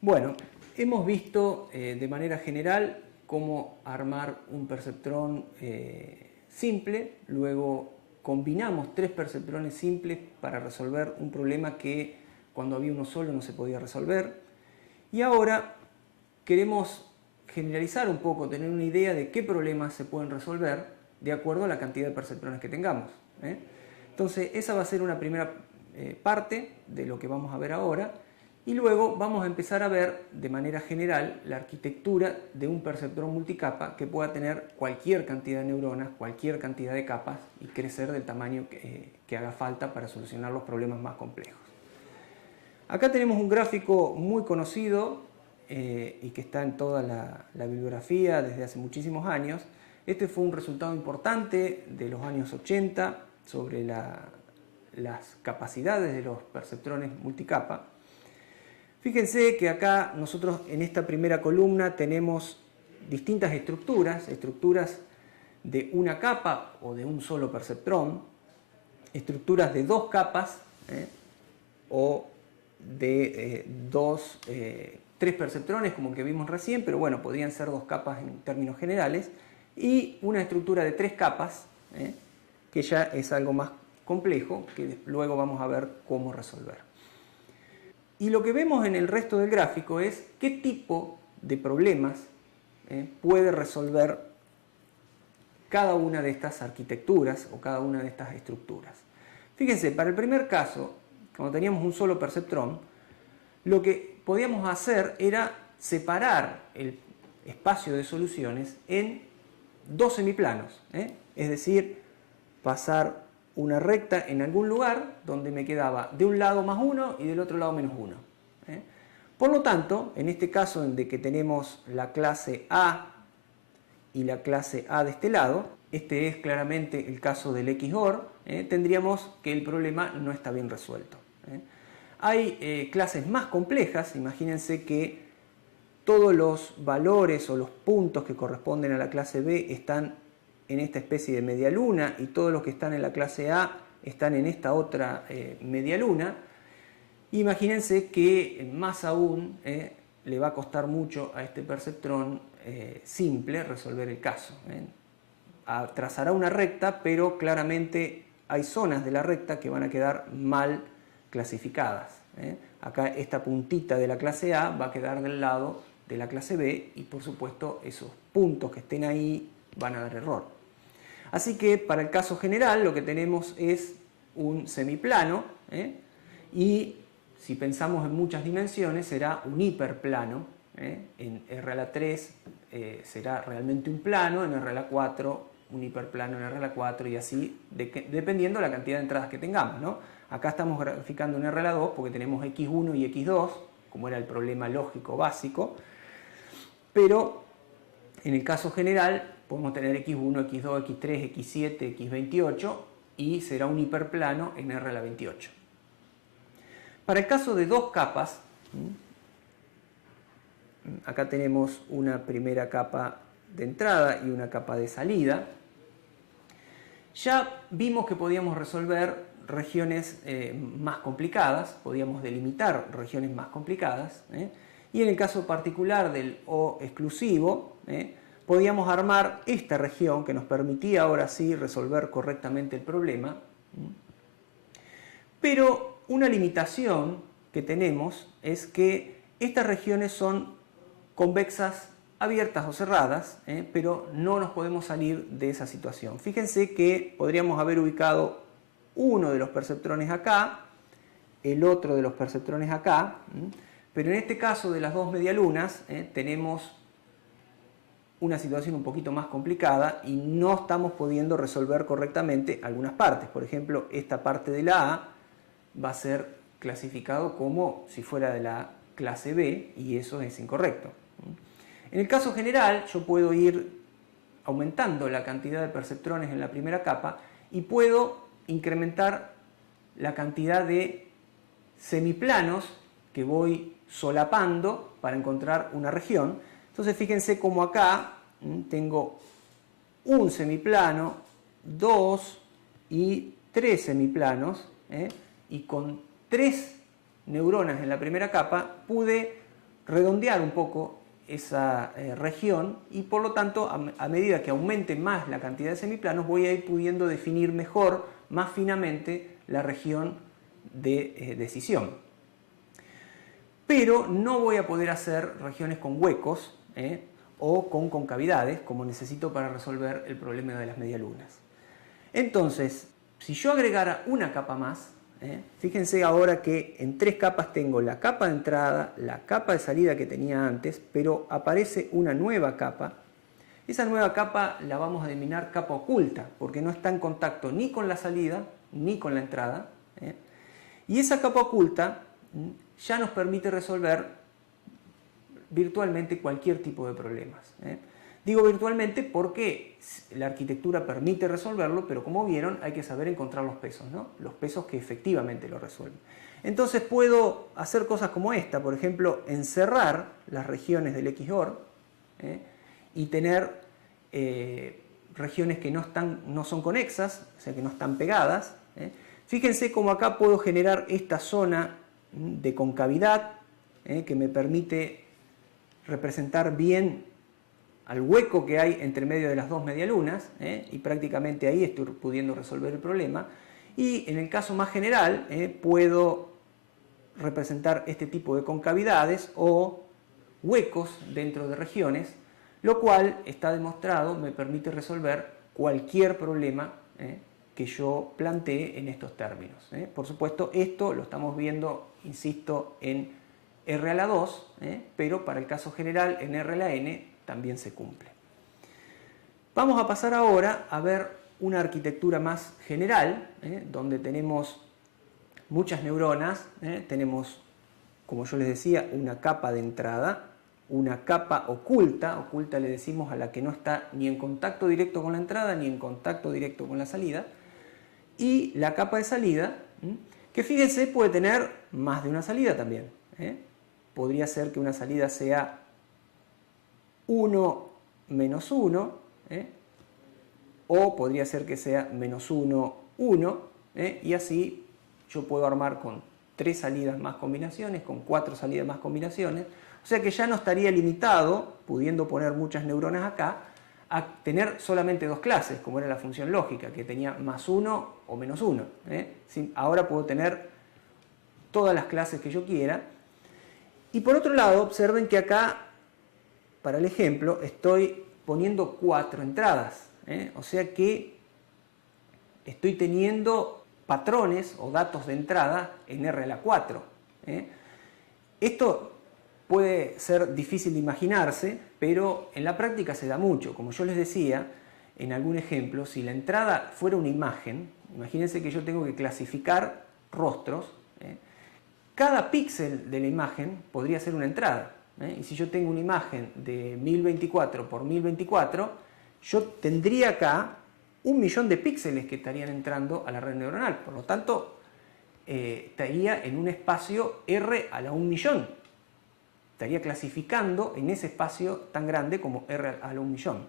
Bueno, hemos visto de manera general cómo armar un perceptrón simple, luego combinamos tres perceptrones simples para resolver un problema que cuando había uno solo no se podía resolver, y ahora queremos generalizar un poco, tener una idea de qué problemas se pueden resolver de acuerdo a la cantidad de perceptrones que tengamos. Entonces esa va a ser una primera parte de lo que vamos a ver ahora, y luego vamos a empezar a ver de manera general la arquitectura de un perceptrón multicapa que pueda tener cualquier cantidad de neuronas, cualquier cantidad de capas y crecer del tamaño que haga falta para solucionar los problemas más complejos. Acá tenemos un gráfico muy conocido y que está en toda la bibliografía desde hace muchísimos años. Este fue un resultado importante de los años 80 sobre las capacidades de los perceptrones multicapa. Fíjense que acá nosotros en esta primera columna tenemos distintas estructuras de una capa o de un solo perceptrón, estructuras de dos capas o de tres perceptrones como que vimos recién, pero bueno, podrían ser dos capas en términos generales, y una estructura de tres capas, que ya es algo más complejo, que luego vamos a ver cómo resolver. Y lo que vemos en el resto del gráfico es qué tipo de problemas puede resolver cada una de estas arquitecturas o cada una de estas estructuras. Fíjense, para el primer caso, cuando teníamos un solo perceptrón, lo que podíamos hacer era separar el espacio de soluciones en dos semiplanos, es decir, pasar una recta en algún lugar donde me quedaba de un lado más 1 y del otro lado menos 1. Por lo tanto, en este caso en que tenemos la clase A y la clase A de este lado, este es claramente el caso del XOR, tendríamos que el problema no está bien resuelto. Hay clases más complejas, imagínense que todos los valores o los puntos que corresponden a la clase B están en esta especie de media luna y todos los que están en la clase A están en esta otra media luna. Imagínense que más aún le va a costar mucho a este perceptrón simple resolver el caso. Trazará una recta, pero claramente hay zonas de la recta que van a quedar mal clasificadas. Acá esta puntita de la clase A va a quedar del lado de la clase B y por supuesto esos puntos que estén ahí van a dar error. Así que para el caso general lo que tenemos es un semiplano y si pensamos en muchas dimensiones será un hiperplano. En R a la 3 será realmente un plano, en R a la 4 un hiperplano en R a la 4 y así dependiendo de la cantidad de entradas que tengamos, ¿no? Acá estamos graficando en R a la 2 porque tenemos X1 y X2 como era el problema lógico básico, pero en el caso general podemos tener X1, X2, X3, X7, X28 y será un hiperplano en R a la 28. Para el caso de dos capas, acá tenemos una primera capa de entrada y una capa de salida. Ya vimos que podíamos resolver regiones más complicadas, podíamos delimitar regiones más complicadas, y en el caso particular del O exclusivo, podíamos armar esta región que nos permitía ahora sí resolver correctamente el problema. Pero una limitación que tenemos es que estas regiones son convexas abiertas o cerradas, pero no nos podemos salir de esa situación. Fíjense que podríamos haber ubicado uno de los perceptrones acá, el otro de los perceptrones acá, pero en este caso de las dos medialunas tenemos una situación un poquito más complicada y no estamos pudiendo resolver correctamente algunas partes. Por ejemplo, esta parte de la A va a ser clasificado como si fuera de la clase B y eso es incorrecto. En el caso general yo puedo ir aumentando la cantidad de perceptrones en la primera capa y puedo incrementar la cantidad de semiplanos que voy solapando para encontrar una región. Entonces fíjense como acá tengo un semiplano, dos y tres semiplanos, y con tres neuronas en la primera capa pude redondear un poco esa región y por lo tanto a medida que aumente más la cantidad de semiplanos voy a ir pudiendo definir mejor, más finamente, la región de decisión. Pero no voy a poder hacer regiones con huecos o con concavidades como necesito para resolver el problema de las medialunas. Entonces, si yo agregara una capa más, fíjense ahora que en 3 capas tengo la capa de entrada, la capa de salida que tenía antes, pero aparece una nueva capa. Esa nueva capa la vamos a denominar capa oculta, porque no está en contacto ni con la salida ni con la entrada. Y esa capa oculta ya nos permite resolver virtualmente cualquier tipo de problemas. Digo virtualmente porque la arquitectura permite resolverlo, pero como vieron hay que saber encontrar los pesos, ¿no? Los pesos que efectivamente lo resuelven. Entonces puedo hacer cosas como esta, por ejemplo, encerrar las regiones del XOR y tener regiones que no son conexas, o sea que no están pegadas. Fíjense cómo acá puedo generar esta zona de concavidad que me permite representar bien al hueco que hay entre medio de las dos medialunas, y prácticamente ahí estoy pudiendo resolver el problema. Y en el caso más general, puedo representar este tipo de concavidades o huecos dentro de regiones, lo cual está demostrado me permite resolver cualquier problema que yo plantee en estos términos. Por supuesto, esto lo estamos viendo, insisto, en R a la 2, pero para el caso general en R a la n también se cumple. Vamos a pasar ahora a ver una arquitectura más general, donde tenemos muchas neuronas, tenemos, como yo les decía, una capa de entrada, una capa oculta le decimos a la que no está ni en contacto directo con la entrada ni en contacto directo con la salida, y la capa de salida, que fíjense puede tener más de una salida también. Podría ser que una salida sea 1 menos 1, o podría ser que sea menos 1, 1, y así yo puedo armar con 3 salidas más combinaciones, con 4 salidas más combinaciones, o sea que ya no estaría limitado, pudiendo poner muchas neuronas acá, a tener solamente 2 clases, como era la función lógica, que tenía más 1 o menos 1. Ahora puedo tener todas las clases que yo quiera. Y por otro lado, observen que acá, para el ejemplo, estoy poniendo 4 entradas, o sea que estoy teniendo patrones o datos de entrada en R a la 4. Esto puede ser difícil de imaginarse, pero en la práctica se da mucho. Como yo les decía en algún ejemplo, si la entrada fuera una imagen, imagínense que yo tengo que clasificar rostros, cada píxel de la imagen podría ser una entrada. Y si yo tengo una imagen de 1024 por 1024, yo tendría acá 1.000.000 de píxeles que estarían entrando a la red neuronal. Por lo tanto, estaría en un espacio R a la 1.000.000. Estaría clasificando en ese espacio tan grande como R a la 1.000.000.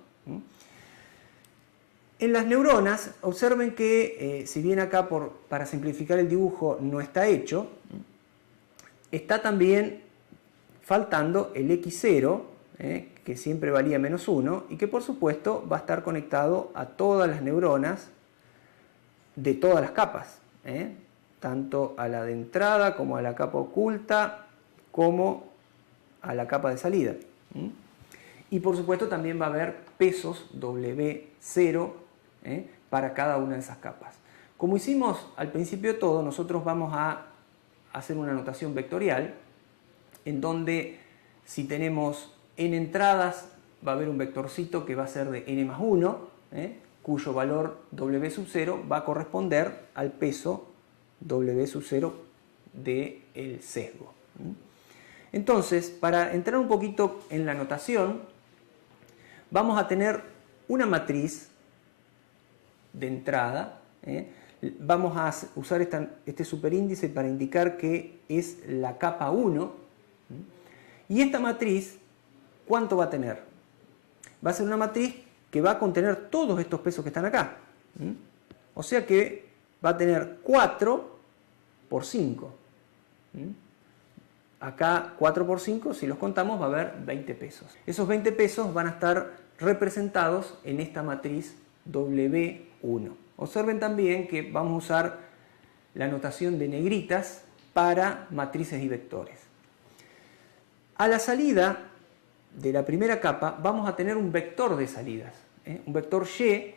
En las neuronas, observen que, si bien acá para simplificar el dibujo no está hecho, está también faltando el X0, que siempre valía menos 1, y que por supuesto va a estar conectado a todas las neuronas de todas las capas, tanto a la de entrada como a la capa oculta, como a la capa de salida. Y por supuesto también va a haber pesos W0 para cada una de esas capas. Como hicimos al principio de todo, nosotros vamos a hacer una notación vectorial en donde si tenemos n entradas va a haber un vectorcito que va a ser de n más 1, cuyo valor W sub 0 va a corresponder al peso W sub 0 del sesgo. Entonces, para entrar un poquito en la notación, vamos a tener una matriz de entrada. Vamos a usar este superíndice para indicar que es la capa 1. Y esta matriz, ¿cuánto va a tener? Va a ser una matriz que va a contener todos estos pesos que están acá. O sea que va a tener 4 por 5. Acá 4 por 5, si los contamos, va a haber 20 pesos. Esos 20 pesos van a estar representados en esta matriz W1. Observen también que vamos a usar la notación de negritas para matrices y vectores. A la salida de la primera capa vamos a tener un vector de salidas, un vector Y,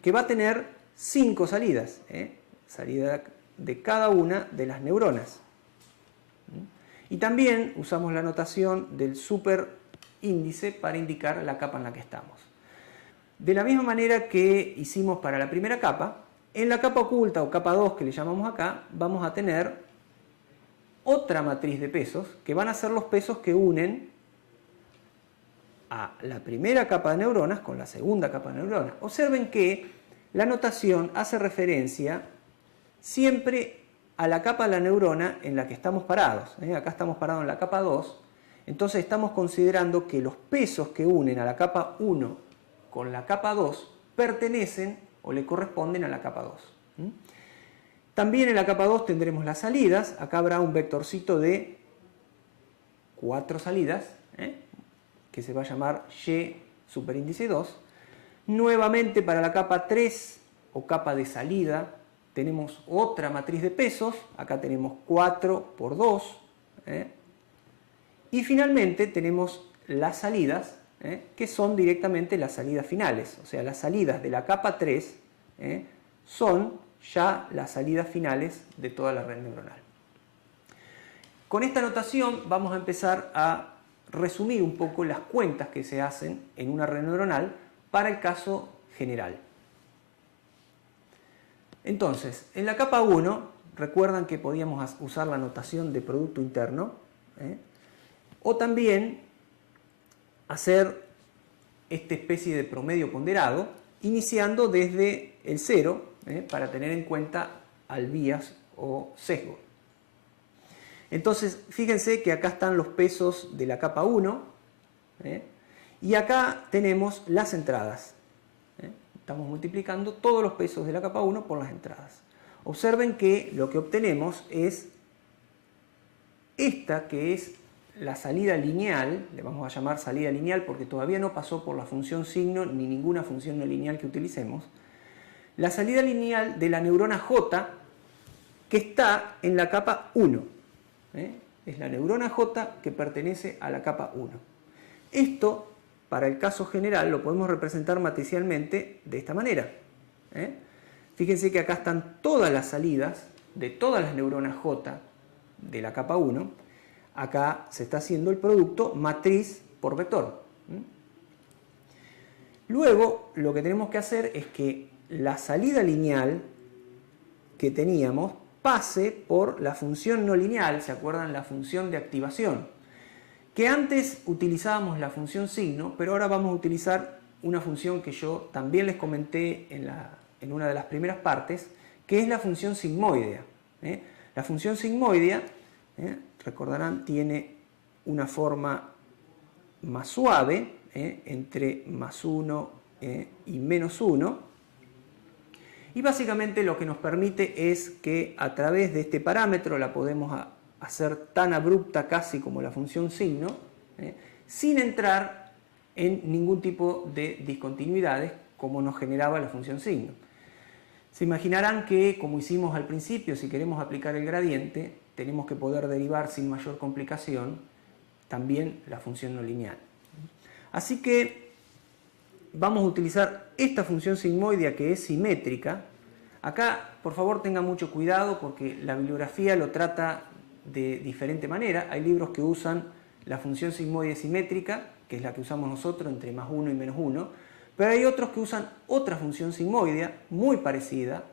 que va a tener 5 salidas, salida de cada una de las neuronas. Y también usamos la notación del superíndice para indicar la capa en la que estamos. De la misma manera que hicimos para la primera capa, en la capa oculta o capa 2 que le llamamos acá, vamos a tener otra matriz de pesos que van a ser los pesos que unen a la primera capa de neuronas con la segunda capa de neuronas. Observen que la notación hace referencia siempre a la capa de la neurona en la que estamos parados. Acá estamos parados en la capa 2, entonces estamos considerando que los pesos que unen a la capa 1 con la capa 2 pertenecen o le corresponden a la capa 2. También en la capa 2 tendremos las salidas. Acá habrá un vectorcito de 4 salidas, que se va a llamar Y superíndice 2. Nuevamente para la capa 3 o capa de salida tenemos otra matriz de pesos. Acá tenemos 4 por 2. Y finalmente tenemos las salidas, que son directamente las salidas finales. O sea, las salidas de la capa 3 son ya las salidas finales de toda la red neuronal. Con esta notación vamos a empezar a resumir un poco las cuentas que se hacen en una red neuronal para el caso general. Entonces, en la capa 1, recuerdan que podíamos usar la notación de producto interno, o también hacer esta especie de promedio ponderado, iniciando desde el 0, para tener en cuenta alvías o sesgo. Entonces, fíjense que acá están los pesos de la capa 1, y acá tenemos las entradas. Estamos multiplicando todos los pesos de la capa 1 por las entradas. Observen que lo que obtenemos es esta, que es la salida lineal, le vamos a llamar salida lineal porque todavía no pasó por la función signo ni ninguna función no lineal que utilicemos. La salida lineal de la neurona J, que está en la capa 1. Es la neurona J que pertenece a la capa 1. Esto, para el caso general, lo podemos representar matricialmente de esta manera. Fíjense que acá están todas las salidas de todas las neuronas J de la capa 1. Acá se está haciendo el producto matriz por vector. Luego, lo que tenemos que hacer es que la salida lineal que teníamos pase por la función no lineal, ¿se acuerdan? La función de activación. Que antes utilizábamos la función signo, pero ahora vamos a utilizar una función que yo también les comenté en una de las primeras partes, que es la función sigmoidea. La función sigmoidea, recordarán, tiene una forma más suave, entre más 1 y menos 1. Y básicamente lo que nos permite es que a través de este parámetro la podemos hacer tan abrupta casi como la función signo, sin entrar en ningún tipo de discontinuidades como nos generaba la función signo. Se imaginarán que, como hicimos al principio, si queremos aplicar el gradiente, tenemos que poder derivar sin mayor complicación también la función no lineal. Así que vamos a utilizar esta función sigmoidea que es simétrica. Acá, por favor, tengan mucho cuidado porque la bibliografía lo trata de diferente manera. Hay libros que usan la función sigmoidea simétrica, que es la que usamos nosotros, entre más 1 y menos 1, pero hay otros que usan otra función sigmoidea muy parecida,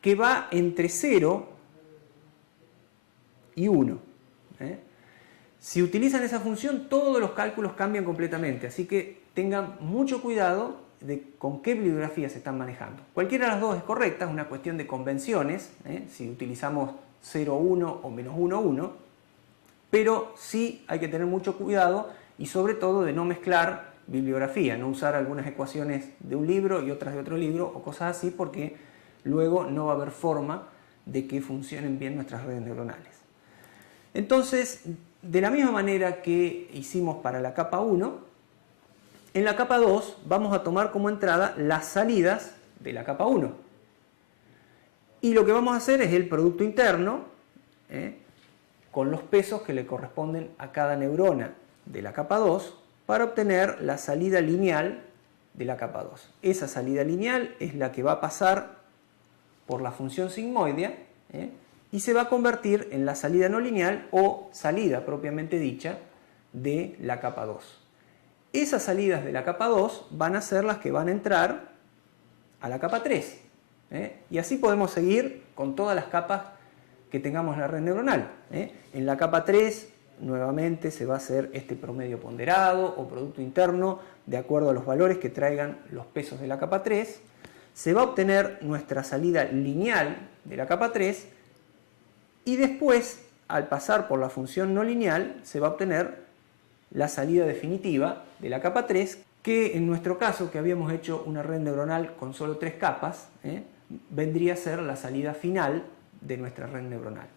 que va entre 0 y 1. Si utilizan esa función, todos los cálculos cambian completamente, así que tengan mucho cuidado de con qué bibliografía se están manejando. Cualquiera de las dos es correcta, es una cuestión de convenciones, si utilizamos 0,1 o menos 1,1, pero sí hay que tener mucho cuidado y sobre todo de no mezclar bibliografía, no usar algunas ecuaciones de un libro y otras de otro libro o cosas así, porque luego no va a haber forma de que funcionen bien nuestras redes neuronales. Entonces, de la misma manera que hicimos para la capa 1, en la capa 2 vamos a tomar como entrada las salidas de la capa 1. Y lo que vamos a hacer es el producto interno con los pesos que le corresponden a cada neurona de la capa 2 para obtener la salida lineal de la capa 2. Esa salida lineal es la que va a pasar por la función sigmoidea y se va a convertir en la salida no lineal o salida propiamente dicha de la capa 2. Esas salidas de la capa 2 van a ser las que van a entrar a la capa 3. Y así podemos seguir con todas las capas que tengamos en la red neuronal. En la capa 3 nuevamente se va a hacer este promedio ponderado o producto interno de acuerdo a los valores que traigan los pesos de la capa 3. Se va a obtener nuestra salida lineal de la capa 3 y después, al pasar por la función no lineal, se va a obtener la salida definitiva de la capa 3, que en nuestro caso, que habíamos hecho una red neuronal con solo 3 capas, vendría a ser la salida final de nuestra red neuronal.